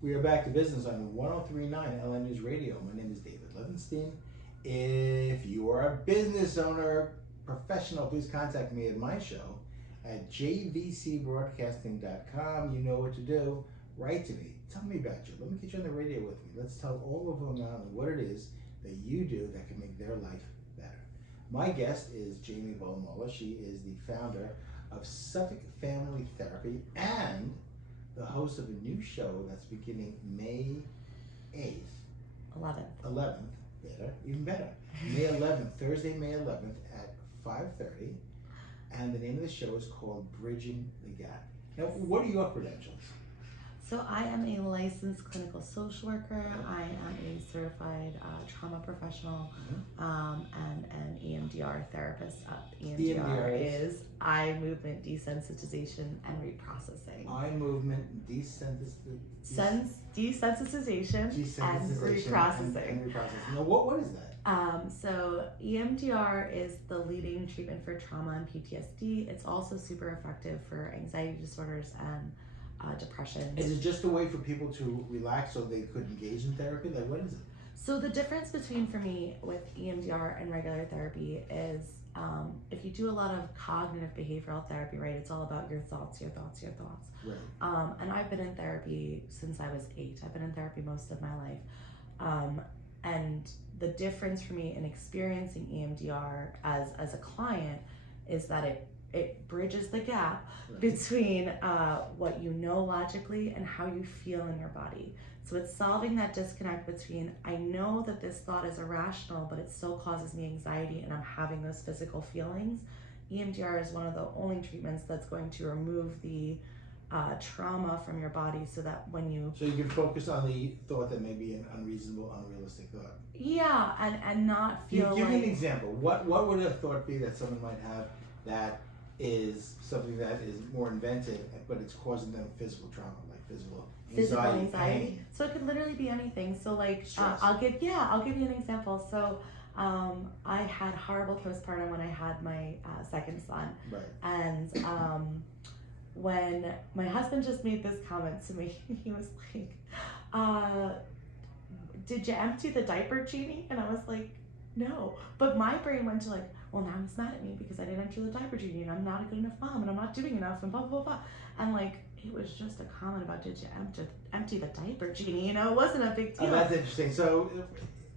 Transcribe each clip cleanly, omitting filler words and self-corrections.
We are back to business on 1039 LN News Radio. My name is David Levinstein. If you are a business owner, professional, please contact me at my show at jvcbroadcasting.com. You know what to do. Write to me. Tell me about you. Let me get you on the radio with me. Let's tell all of them what it is that you do that can make their life better. My guest is Jamie Bolamola. She is the founder of Suffolk Family Therapy and the host of a new show that's beginning May 8th. 11th, better, even better. May 11th, Thursday, May 11th at 5:30. And the name of the show is called Bridging the Gap. Now, what are your credentials? So I am a licensed clinical social worker. I am a certified trauma professional and an EMDR therapist. EMDR is eye movement desensitization and reprocessing. Eye movement desensitization and reprocessing. And reprocessing. Now, what is that? So EMDR is the leading treatment for trauma and PTSD. It's also super effective for anxiety disorders and depression. Is it just a way for people to relax so they could engage in therapy? Like, what is it? So the difference between, for me, with EMDR and regular therapy is if you do a lot of cognitive behavioral therapy, right, it's all about your thoughts. Right. And I've been in therapy since I was 8. I've been in therapy most of my life. And the difference for me in experiencing EMDR as a client is that it bridges the gap between what you know logically and how you feel in your body. So it's solving that disconnect between, I know that this thought is irrational, but it still causes me anxiety and I'm having those physical feelings. EMDR is one of the only treatments that's going to remove the trauma from your body so that when you... So you can focus on the thought that may be an unreasonable, unrealistic thought. Yeah, and not feel Give me an example. What would a thought be that someone might have that is something that is more inventive, but it's causing them physical trauma, like physical anxiety. Pain. So it could literally be anything. So like, Stress. I'll give you an example. So I had horrible postpartum when I had my second son. Right. And when my husband just made this comment to me, he was like, did you empty the diaper, Jeannie? And I was like, no. But my brain went to like, well, now he's mad at me because I didn't empty the diaper, Jeannie, and I'm not a good enough mom, and I'm not doing enough, and blah, blah, blah. And like, it was just a comment about, did you empty the diaper, Jeannie? You know, it wasn't a big deal. Oh, that's interesting. So,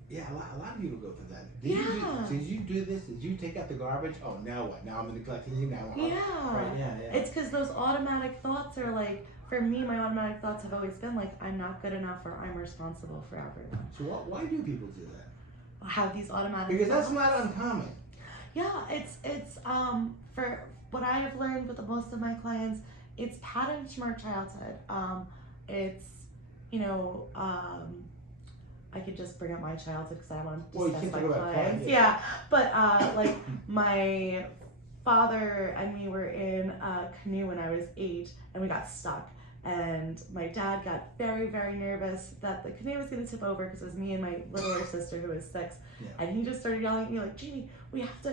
yeah, a lot of people go through that. Did you do this? Did you take out the garbage? Oh, now what? Now I'm neglecting you. Now what? Yeah. Right, yeah. It's because those automatic thoughts are like, for me, my automatic thoughts have always been like, I'm not good enough or I'm responsible for everyone. So why do people do that? Have these automatic Because thoughts. that's not uncommon. Yeah, it's for what I have learned with most of my clients, it's patterns from our childhood. It's, you know, I could just bring up my childhood because I want to discuss my clients. Yeah, but like my father and me were in a canoe when I was 8 and we got stuck. And my dad got very, very nervous that the canoe was going to tip over because it was me and my littler sister who was 6. Yeah. And he just started yelling at me like, Jeannie, you have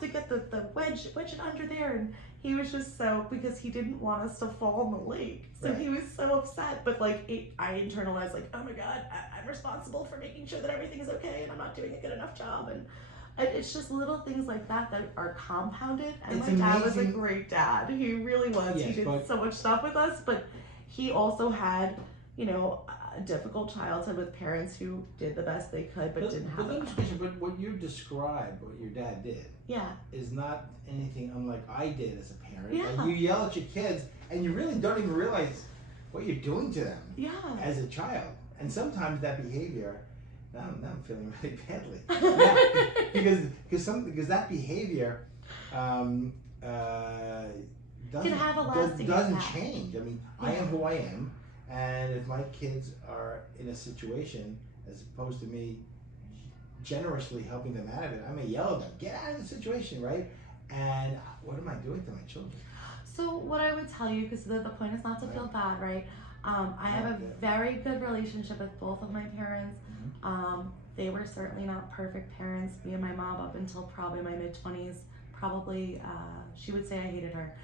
to get the wedge it under there. And he was just so, because he didn't want us to fall in the lake. So Right. he was so upset. But like, I internalized like, oh my God, I'm responsible for making sure that everything is okay and I'm not doing a good enough job. And it's just little things like that are compounded. And It's my dad was a amazing. Great dad. He really was. Yes, He did so much stuff with us, but he also had, you know, a difficult childhood with parents who did the best they could but didn't have enough. But what you described, what your dad did, is not anything unlike I did as a parent. Yeah. Like you yell at your kids and you really don't even realize what you're doing to them as a child. And sometimes that behavior, now I'm feeling really badly. Because that behavior doesn't change. I mean, I am who I am, and if my kids are in a situation, as opposed to me generously helping them out of it, I may yell at them, get out of the situation, right? And what am I doing to my children? So what I would tell you, because the point is not to feel bad, right? I have a very good relationship with both of my parents. They were certainly not perfect parents. Me and my mom, up until probably my mid-20s, probably she would say I hated her.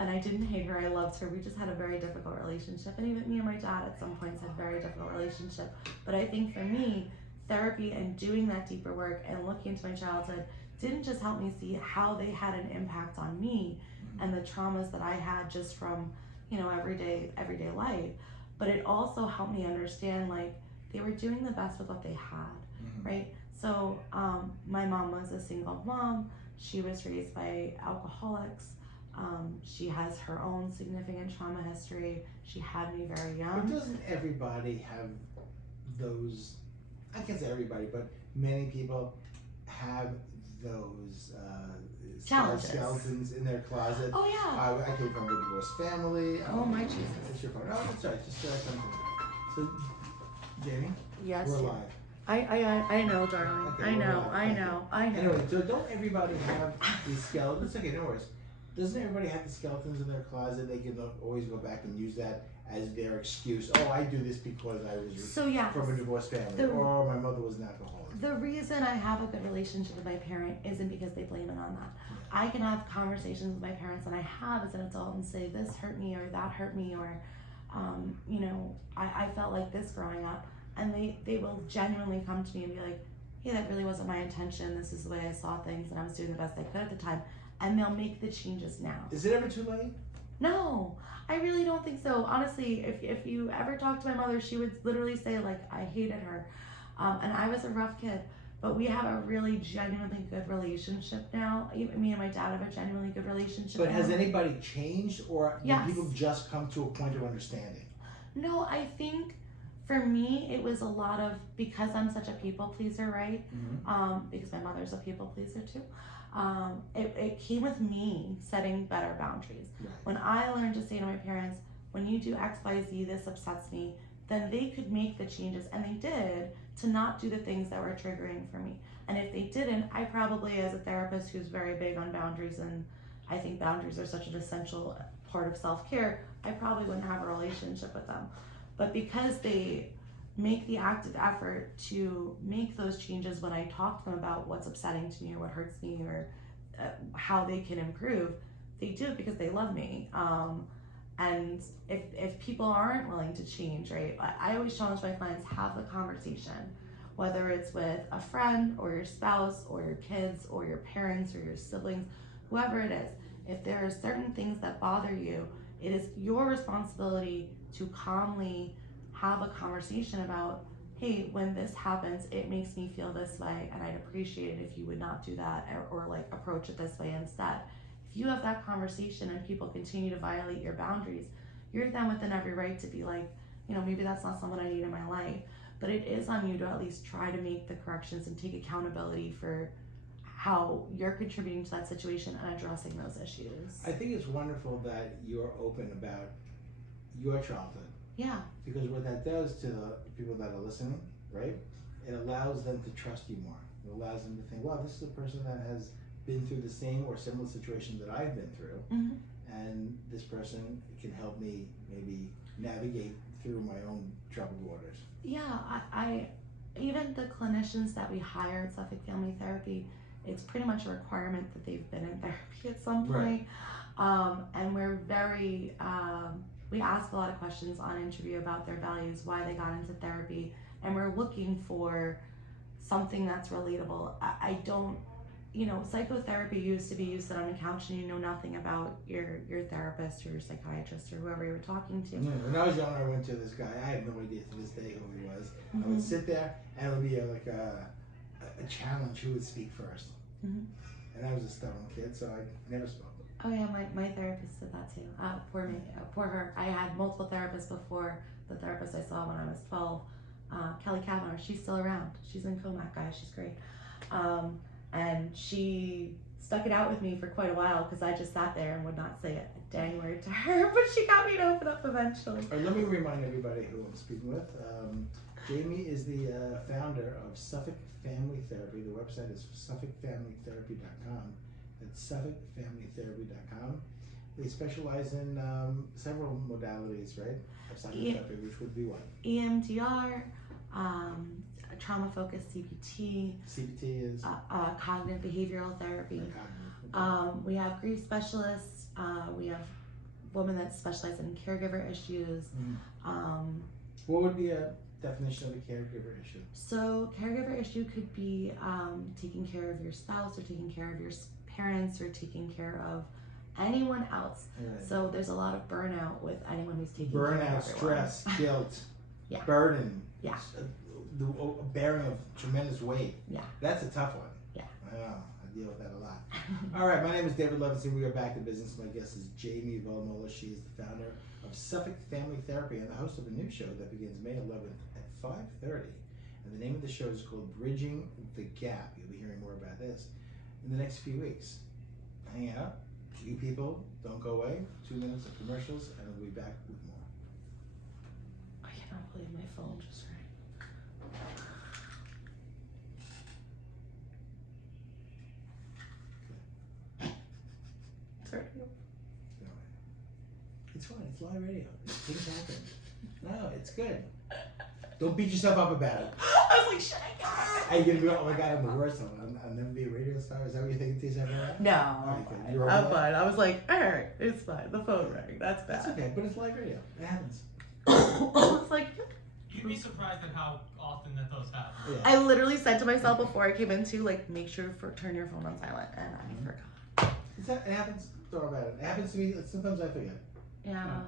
and I didn't hate her. I loved her. We just had a very difficult relationship. And even me and my dad at some points had a very difficult relationship. But I think for me, therapy and doing that deeper work and looking into my childhood didn't just help me see how they had an impact on me and the traumas that I had just from, everyday life. But it also helped me understand, like, they were doing the best with what they had, right? So my mom was a single mom. She was raised by alcoholics. She has her own significant trauma history. She had me very young. But doesn't everybody have those? I can't say everybody, but many people have those Challenges. skeletons in their closet. Oh yeah. I came from a divorced family. Oh my Jesus. It's your phone. Oh, that's right. Just so, Jamie. Yes. We're live. I know, darling. Okay, I know. Anyway, so don't everybody have these skeletons? Okay, no worries. Doesn't everybody have the skeletons in their closet? They can always go back and use that as their excuse. Oh, I do this because I was from a divorced family, or my mother was an alcoholic. The reason I have a good relationship with my parent isn't because they blame it on that. I can have conversations with my parents, and I have as an adult, and say this hurt me or that hurt me, or I felt like this growing up, and they will genuinely come to me and be like, hey, that really wasn't my intention. This is the way I saw things, and I was doing the best I could at the time. And they'll make the changes now. Is it ever too late? No, I really don't think so. Honestly, if you ever talk to my mother, she would literally say, like, I hated her. And I was a rough kid. But we have a really genuinely good relationship now. Even me and my dad have a genuinely good relationship But now. has anybody changed, or Yes. do people just come to a point of understanding? No, I think for me, it was a lot of, because I'm such a people pleaser, right? Because my mother's a people pleaser too. It came with me setting better boundaries. Right. When I learned to say to my parents, when you do X, Y, Z, this upsets me, then they could make the changes, and they did, to not do the things that were triggering for me. And if they didn't, I probably, as a therapist who's very big on boundaries, and I think boundaries are such an essential part of self-care, I probably wouldn't have a relationship with them. But because they make the active effort to make those changes when I talk to them about what's upsetting to me or what hurts me or how they can improve, they do it because they love me. And if people aren't willing to change, right, I always challenge my clients, have the conversation, whether it's with a friend or your spouse or your kids or your parents or your siblings, whoever it is. If there are certain things that bother you, it is your responsibility to calmly have a conversation about, hey, when this happens, it makes me feel this way, and I'd appreciate it if you would not do that, or like approach it this way instead. If you have that conversation and people continue to violate your boundaries, you're then within every right to be like, maybe that's not someone I need in my life. But it is on you to at least try to make the corrections and take accountability for how you're contributing to that situation and addressing those issues. I think it's wonderful that you're open about your childhood. Yeah. Because what that does to the people that are listening, right? It allows them to trust you more. It allows them to think, wow, this is a person that has been through the same or similar situations that I've been through, and this person can help me maybe navigate through my own troubled waters. Yeah, I even the clinicians that we hire at Suffolk Family Therapy, it's pretty much a requirement that they've been in therapy at some point. Right. And we're very, we ask a lot of questions on interview about their values, why they got into therapy, and we're looking for something that's relatable. I don't, psychotherapy used to be you sit on a couch and you know nothing about your therapist or your psychiatrist or whoever you were talking to. Yeah, when I was younger, I went to this guy. I have no idea to this day who he was. I would sit there, and it would be like a challenge who would speak first. And I was a stubborn kid, so I never spoke. Oh yeah, my therapist did that too. Poor her. I had multiple therapists before the therapist I saw when I was 12. Kelly Kavanaugh, she's still around. She's in Comac, guys. She's great. And she stuck it out with me for quite a while because I just sat there and would not say a dang word to her, but she got me to open up eventually. All right, let me remind everybody who I'm speaking with. Jamie is the founder of Suffolk Family Therapy. The website is suffolkfamilytherapy.com. That's suffolkfamilytherapy.com. They specialize in several modalities, right? Of psychotherapy, which would be what? EMDR, trauma-focused CBT. CBT is? Cognitive behavioral therapy. Cognitive. We have grief specialists. We have women that specialize in caregiver issues. What would be a definition of a caregiver issue? So caregiver issue could be taking care of your spouse or taking care of your parents or taking care of anyone else. Right. So there's a lot of burnout with anyone who's taking care of Burnout, everyone. stress, guilt, Yeah. burden, Yeah. The bearing of tremendous weight. Yeah. That's a tough one. Yeah. I know. I deal with that a lot. All right, my name is David Levinson. We are back to business. My guest is Jamie Volmola. She is the founder of Suffolk Family Therapy and the host of a new show that begins May 11th at 5:30. And the name of the show is called Bridging the Gap. You'll be hearing more about this in the next few weeks. Hang out. You people, don't go away. 2 minutes of commercials, and we'll be back with more. I cannot believe my phone just rang. Sorry. It's fine. It's live radio. Things happen. No, it's good. Don't beat yourself up about it. I was like, should I go? Are you gonna be, oh my god, I'm the worst. I'll never be a radio star. Is that what you're thinking to yourself right now? No, Alright, good. You're over I'm that? fine. I was like, alright, it's fine. The phone rang. That's That's bad. okay, but it's live radio. It happens. It's like, You'd be surprised at how often that those happen. Yeah. I literally said to myself before I came into, like, make sure to turn your phone on silent, and I forgot. It happens. Don't worry about it. It happens to me. Sometimes I forget. Yeah.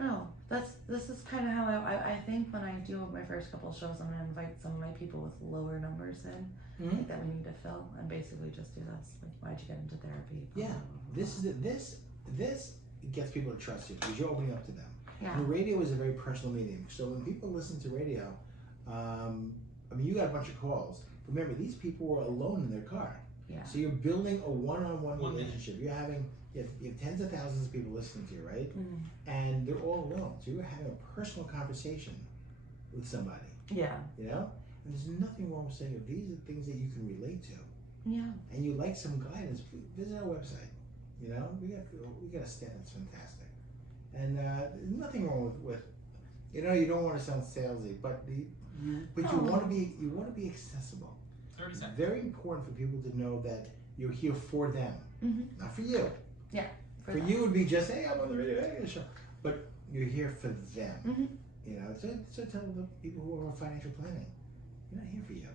No, this is kind of how I think when I do my first couple of shows, I'm gonna invite some of my people with lower numbers in, like, that we need to fill, and basically just do this. Like, why'd you get into therapy? Yeah. This gets people to trust you because you're opening up to them. Yeah. And radio is a very personal medium. So when people listen to radio, I mean, you got a bunch of calls. Remember, these people were alone in their car. Yeah. So you're building a one-on-one One minute. relationship. You have tens of thousands of people listening to you, right? And they're all alone. So you're having a personal conversation with somebody, Yeah. you know? And there's nothing wrong with saying if these are things that you can relate to Yeah. and you like some guidance, visit our website. You know, we got a stand that's fantastic. And there's nothing wrong with you know, you don't want to sound salesy, but you want to be accessible. 30 seconds. Very important for people to know that you're here for them, not for you. Yeah. For you, it would be just, hey, I'm on the radio, hey, the show. But you're here for them. You know, so tell the people who are financial planning, you're not here for you.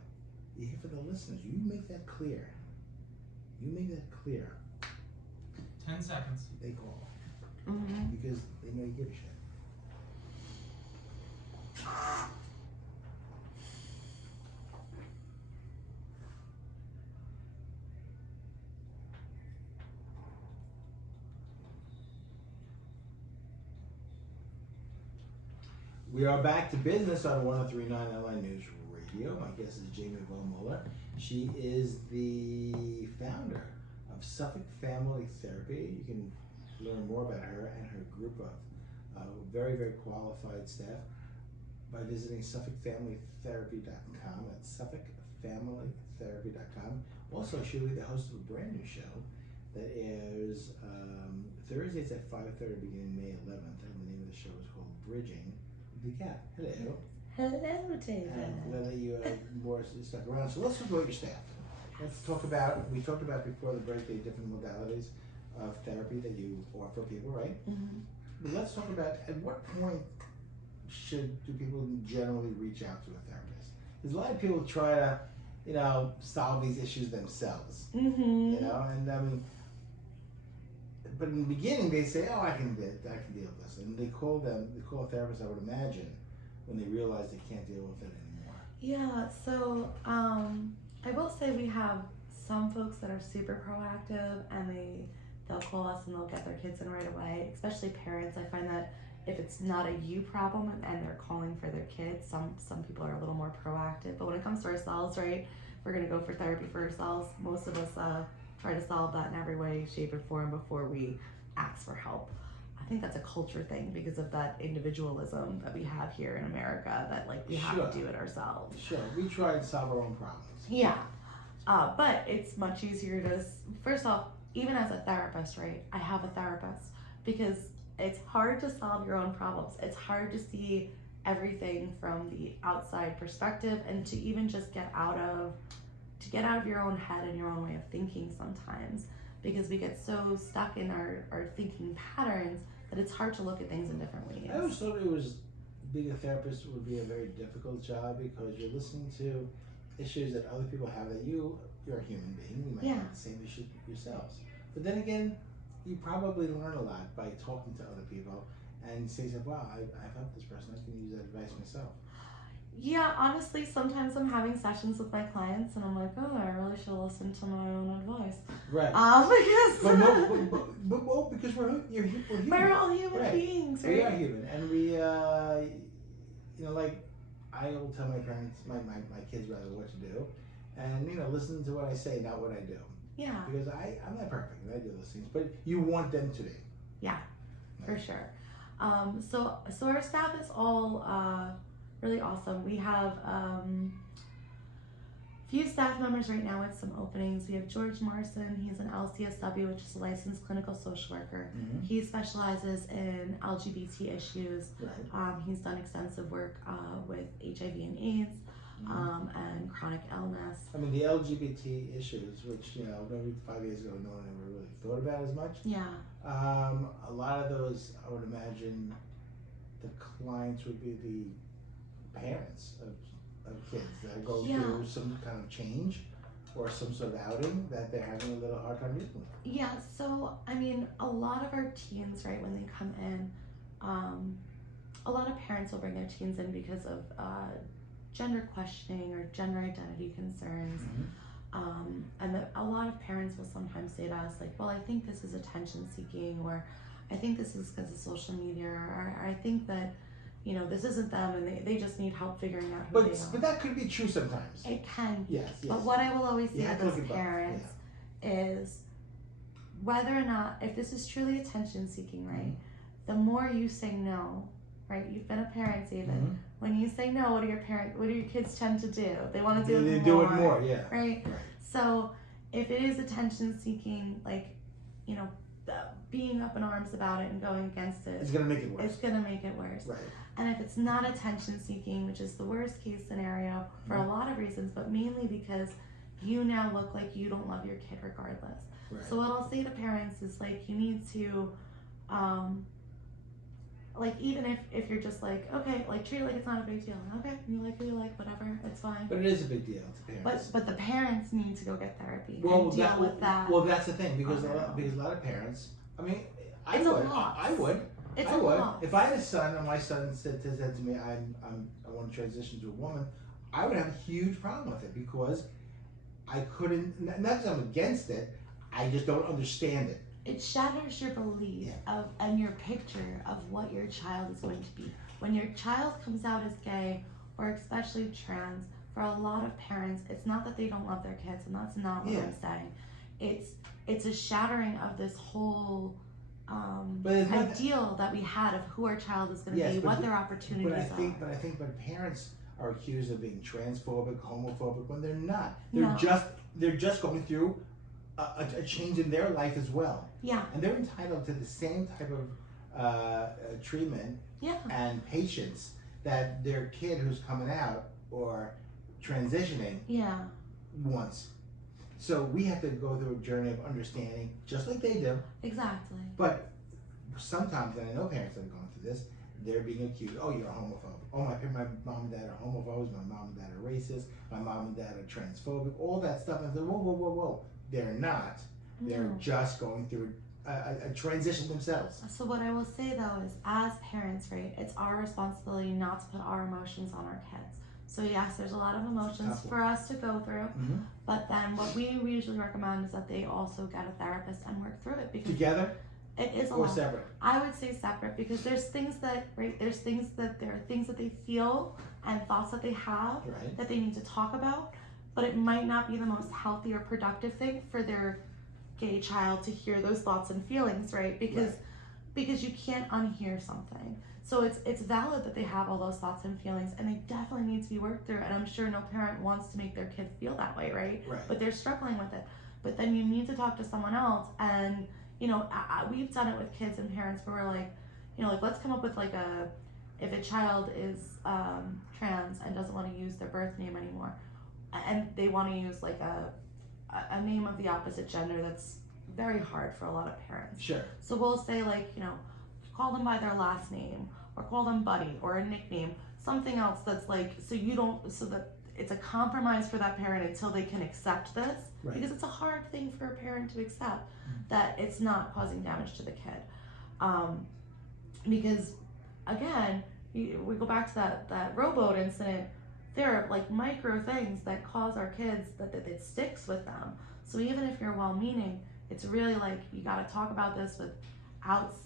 You're here for the listeners. You make that clear. 10 seconds. They call because they know you give a shit. We are back to business on 103.9 LI News Radio. My guest is Jamie Volmola. She is the founder of Suffolk Family Therapy. You can learn more about her and her group of very, very qualified staff by visiting SuffolkFamilyTherapy.com. That's SuffolkFamilyTherapy.com. Also, she'll be the host of a brand new show that airs Thursdays at 5:30 beginning May 11th. And the name of the show is called Bridging the Gap. Hello. Hello, David. I'm glad that you more stuck around. So let's talk about your staff. Let's talk about, we talked about before the break the different modalities of therapy that you offer people, right? But let's talk about at what point do people generally reach out to a therapist? Because a lot of people try to, you know, solve these issues themselves. You know, and I mean, but in the beginning they say, oh, I can deal with this, and they call a therapist, I would imagine, when they realize they can't deal with it anymore. Yeah, so I will say we have some folks that are super proactive and they'll call us and they'll get their kids in right away, especially parents. I find that if it's not a you problem and they're calling for their kids, some people are a little more proactive. But when it comes to ourselves, right, we're gonna go for therapy for ourselves. Most of us try to solve that in every way, shape, and form before we ask for help. I think that's a culture thing because of that individualism that we have here in America, that like we have to do it ourselves. Sure, we try and solve our own problems. Yeah, but it's much easier to, first off, even as a therapist, right? I have a therapist because it's hard to solve your own problems. It's hard to see everything from the outside perspective and to even just get out of your own head and your own way of thinking sometimes. because we get so stuck in our thinking patterns that it's hard to look at things in different ways. I always thought it was being a therapist would be a very difficult job because you're listening to issues that other people have that you're a human being. You might Yeah. have the same issue yourselves. But then again, you probably learn a lot by talking to other people and say, wow, I've helped this person. I can use that advice myself. Yeah, honestly, sometimes I'm having sessions with my clients and I'm like, oh, I really should listen to my own advice. Right. Because Because we're human. we're all human Right. beings, right? We are human, and we, like I will tell my parents, my kids rather, what to do, and listen to what I say, not what I do. Yeah, Because I'm not perfect, and I do those things, but you want them to be. yeah, for sure. So our staff is all really awesome. We have few staff members right now with some openings. We have George Morrison. He's an LCSW, which is a licensed clinical social worker. Mm-hmm. He specializes in LGBT issues. Right. He's done extensive work with HIV and AIDS and chronic illness. I mean, the LGBT issues, which maybe 5 years ago no one ever really thought about as much. Yeah. A lot of those, I would imagine, the clients would be the parents of kids that are going through some kind of change or some sort of outing that they're having a little hard time dealing with. Yeah, so I mean, a lot of our teens, right, when they come in, a lot of parents will bring their teens in because of gender questioning or gender identity concerns. Mm-hmm. And a lot of parents will sometimes say to us, like, well, I think this is attention seeking, or I think this is because of social media, or I think that this isn't them and they just need help figuring out who they are. But that could be true sometimes. It can. Yes. But what I will always say You to have to look those at both. parents is whether or not, if this is truly attention seeking, right, the more you say no, right, you've been a parent, David, Mm-hmm. when you say no, what do your kids tend to do? They want to do They it more. do it more, yeah. Right? So if it is attention seeking, like, being up in arms about it and going against it, it's going to make it worse. It's going to make it worse. Right. And if it's not attention seeking, which is the worst case scenario for a lot of reasons, but mainly because you now look like you don't love your kid regardless. Right. So what I'll say to parents is, like, you need to, like, even if you're just like, okay, like, treat it like it's not a big deal. Okay, you like who you like, whatever, it's fine. But it is a big deal to parents. But the parents need to go get therapy and deal with that. Well, that's the thing, because a lot of parents, I mean, I It's would. a lot. I would. It's I a would. lot. If I had a son and my son said to me, I want to transition to a woman, I would have a huge problem with it because I couldn't. Not because I'm against it, I just don't understand it. It shatters your belief and your picture of what your child is going to be. When your child comes out as gay, or especially trans, for a lot of parents, it's not that they don't love their kids, and that's not what I'm saying. It's a shattering of this whole ideal that we had of who our child is going to be, what their opportunities are. But I think when parents are accused of being transphobic, homophobic, when they're not, they're just going through a change in their life as well. Yeah. And they're entitled to the same type of treatment and patience that their kid who's coming out or transitioning wants. So we have to go through a journey of understanding, just like they do. Exactly. But sometimes, and I know parents that are going through this, they're being accused, oh, you're a homophobe. Oh, my mom and dad are homophobes, my mom and dad are racist, my mom and dad are transphobic, all that stuff. And I said, whoa. They're not. They're just going through a transition themselves. So what I will say though is, as parents, right, it's our responsibility not to put our emotions on our kids. So yes, there's a lot of emotions for us to go through, but then what we usually recommend is that they also get a therapist and work through it, because together. It is a or lot. Separate. I would say separate, because there are things that they feel and thoughts that they have that they need to talk about, but it might not be the most healthy or productive thing for their gay child to hear those thoughts and feelings, right? Because you can't unhear something. So it's valid that they have all those thoughts and feelings, and they definitely need to be worked through. And I'm sure no parent wants to make their kid feel that way, right? But they're struggling with it. But then you need to talk to someone else. And we've done it with kids and parents where we're like, like, let's come up with like if a child is trans and doesn't want to use their birth name anymore, and they want to use like a name of the opposite gender that's very hard for a lot of parents. Sure. So we'll say, like, you know, call them by their last name, or call them buddy, or a nickname, something else that's like, so that it's a compromise for that parent until they can accept this. Right. Because it's a hard thing for a parent to accept that it's not causing damage to the kid. Because again, we go back to that rowboat incident. There are like micro things that cause our kids that sticks with them. So even if you're well-meaning, it's really like you got to talk about this with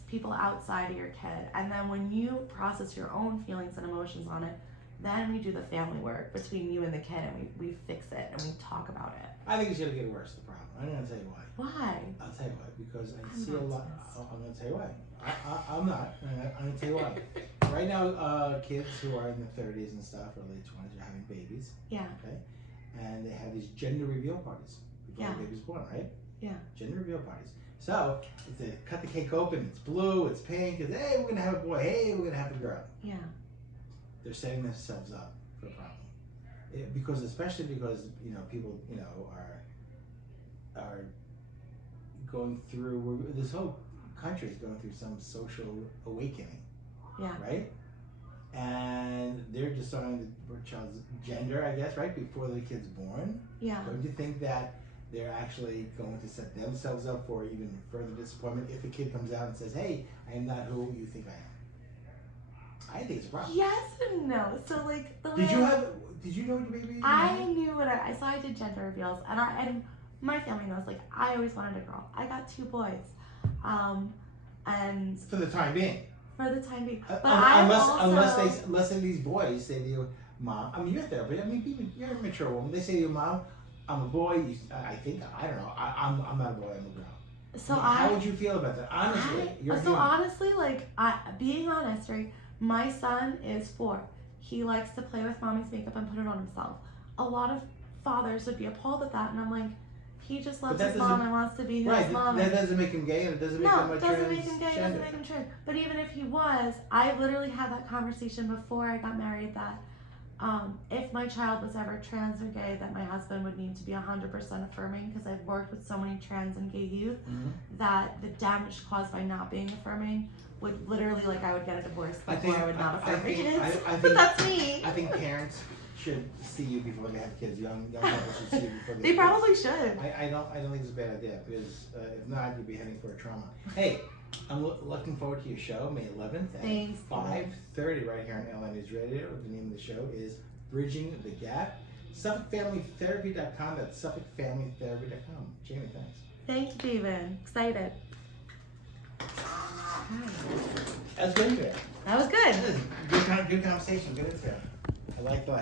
people outside of your kid. And then when you process your own feelings and emotions on it, then we do the family work between you and the kid, and we fix it and we talk about it. I think it's gonna get worse. The problem. I'm gonna tell you why. Why? I'll tell you why. Because I I'm see a not lot. tense. I'm gonna tell you why. I'm not. I'm gonna tell you why. Right now, kids who are in their 30s and stuff or late 20s are having babies. Yeah. Okay. And they have these gender reveal parties before Yeah. the baby's born, right? Yeah. Gender reveal parties. So if they cut the cake open, it's blue, it's pink. It's, hey, we're gonna have a boy. Hey, we're gonna have a girl. Yeah. They're setting themselves up for a problem. Especially because people are going through. This whole country is going through some social awakening, Yeah. right? And they're deciding the child's gender, I guess, right before the kid's born. Yeah. Don't you think that they're actually going to set themselves up for even further disappointment if the kid comes out and says, "Hey, I am not who you think I am"? I think it's a problem. Yes and no. So like the way Did you know your baby? I knew what so I did gender reveals, and my family knows. Like I always wanted a girl. I got 2 boys, and For the time being. for the time being. But Unless these boys say to you, "Mom," I mean, you're a therapist. I mean, you're a mature woman. They say to you, "Mom, I'm a boy." I don't know. I'm not a boy. I'm a girl. So how would you feel about that? Honestly, you're human. honestly, like being honest, right? My son is 4. He likes to play with mommy's makeup and put it on himself. A lot of fathers would be appalled at that, and I'm like, he just loves his mom and wants to be his mom. That doesn't make him gay, and it doesn't make him a No, it doesn't make him gay, it doesn't make him trans. But even if he was, I literally had that conversation before I got married that if my child was ever trans or gay, that my husband would need to be 100% affirming, because I've worked with so many trans and gay youth that the damage caused by not being affirming would literally, like, I would get a divorce before I would not affirm my kids. But that's me. I think parents should see you before they have kids. Young couples should see you before They probably should. I don't think it's a bad idea, because if not, you'll be heading for a trauma. Hey, I'm looking forward to your show, May 11th at Thanks, 5:30 right here on LN News Radio. The name of the show is Bridging the Gap. SuffolkFamilyTherapy.com. That's SuffolkFamilyTherapy.com. Jamie, thanks. Thank you, David. Excited. That's good. That was good. Good conversation. Good intro. I like that.